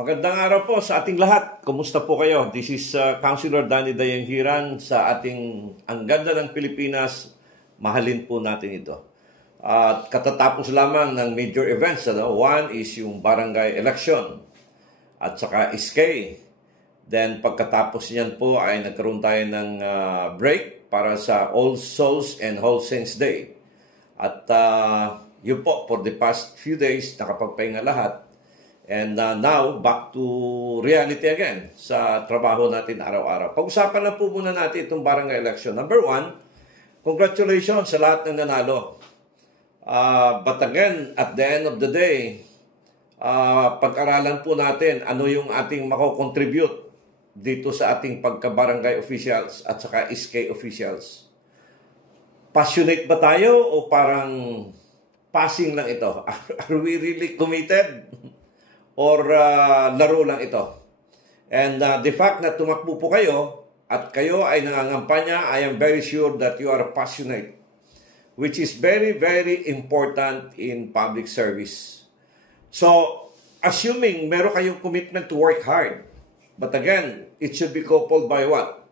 Magandang araw po sa ating lahat. Kumusta po kayo? This is Councilor Danny Dayanghiran sa ating Ang Ganda ng Pilipinas. Mahalin po natin ito. At katatapos lamang ng major events. One is yung barangay election at saka SK. Then pagkatapos niyan po ay nagkaroon tayo ng break para sa All Souls and All Saints Day. At yun po, for the past few days, nakapagpahinga lahat. And now, back to reality again sa trabaho natin araw-araw. Pag-usapan na po muna natin itong barangay election. Number one, congratulations sa lahat ng nanalo. But again, at the end of the day, pag-aralan po natin ano yung ating mako-contribute dito sa ating pagka-barangay officials at saka SK officials. Passionate ba tayo o parang passing lang ito? Are we really committed? Or laro lang ito. And the fact na tumakbo po kayo at kayo ay nangangampanya, I am very sure that you are passionate, which is very, very important in public service. So, assuming meron kayong commitment to work hard, but again, it should be coupled by what?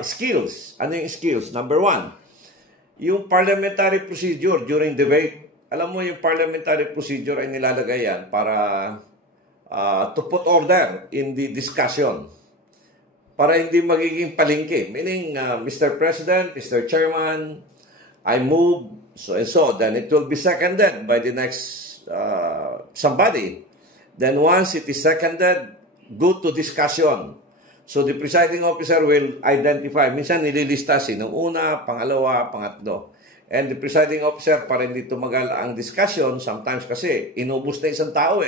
Skills. Ano yung skills? Number one, yung parliamentary procedure during debate. Alam mo, yung parliamentary procedure ay nilalagay yan para to put order in the discussion. Para hindi magiging palengke. Meaning, Mr. President, Mr. Chairman, I move so and so. Then it will be seconded by the next somebody. Then once it is seconded, go to discussion. So the presiding officer will identify. Minsan nililista sinong una, pangalawa, pangatlo. And the presiding officer, para hindi tumagal ang discussion, sometimes kasi inubos na isang tao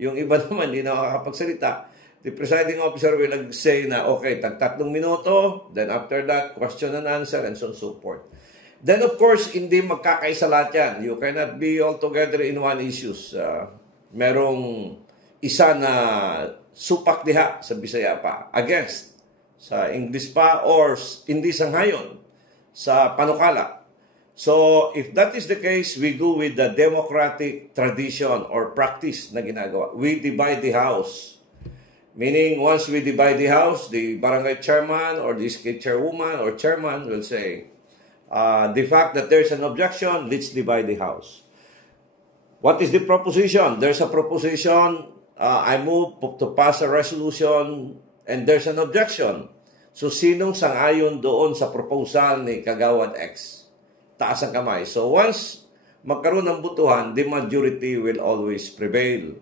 Yung iba naman, hindi na makakapagsalita. The presiding officer will say na, okay, 3 minuto, then after that, question and answer, and so on and so forth. Then, of course, hindi magkakaisa lahat yan. You cannot be all together in one issues. Merong isa na supak diha sa Bisaya pa, against, sa English pa, or hindi sanghayon sa panukala. So, if that is the case, we go with the democratic tradition or practice na ginagawa. We divide the house. Meaning, once we divide the house, the barangay chairman or the SK chairwoman or chairman will say, the fact that there's an objection, let's divide the house. What is the proposition? There's a proposition, I move to pass a resolution, and there's an objection. So, sinong sang-ayon doon sa proposal ni Kagawad X? Taas ang kamay. So once magkaroon ng butuhan, the majority will always prevail.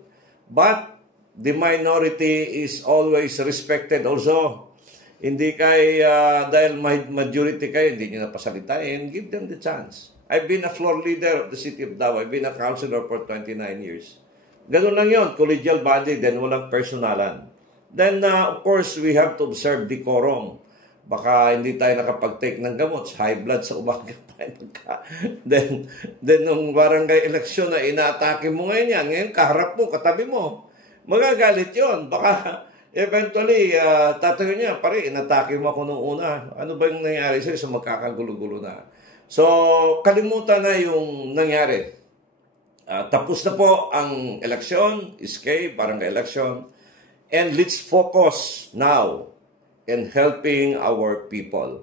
But the minority is always respected also. Hindi dahil majority kayo, hindi nyo napasalitain, give them the chance. I've been a floor leader of the city of Davao. I've been a councilor for 29 years. Ganun lang yun, collegial body, then walang personalan. Then, of course, we have to observe decorum. Baka hindi tayo nakapag-take ng gamot, high blood sa umaga pa. then nung barangay election na inaatake mo ngayon kaharap mo, katabi mo, magagalit yon. Baka eventually, tatayo niya, pare, inatake mo ako nung una. Ano ba yung nangyari sa'yo? So magkakagulo-gulo na. So, kalimutan na yung nangyari. Tapos na po ang election, SK, barangay election, and let's focus now in helping our people.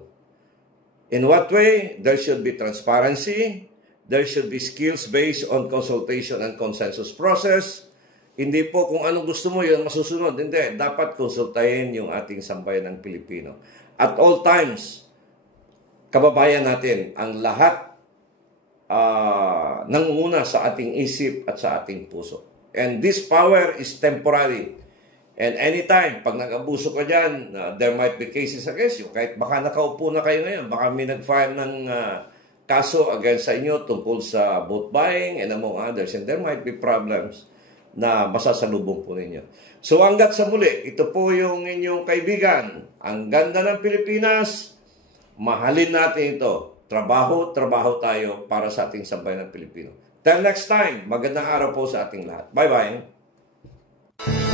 In what way? There should be transparency. There should be skills based on consultation and consensus process. Hindi po kung anong gusto mo, yun masusunod. Hindi. Dapat konsultahin yung ating sambayan ng Pilipino. At all times, kababayan natin, ang lahat nangunguna sa ating isip at sa ating puso. And this power is temporary. And anytime, pag nag-abuso ka dyan, there might be cases against you. Kahit baka nakaupo na kayo ngayon, baka may nag-file ng kaso against sa inyo tungkol sa vote buying and among others. And there might be problems na masasalubong po ninyo. So hanggat sa muli, ito po yung inyong kaibigan. Ang ganda ng Pilipinas, mahalin natin ito. Trabaho tayo para sa ating sambayan ng Pilipino. Till next time, magandang araw po sa ating lahat. Bye-bye.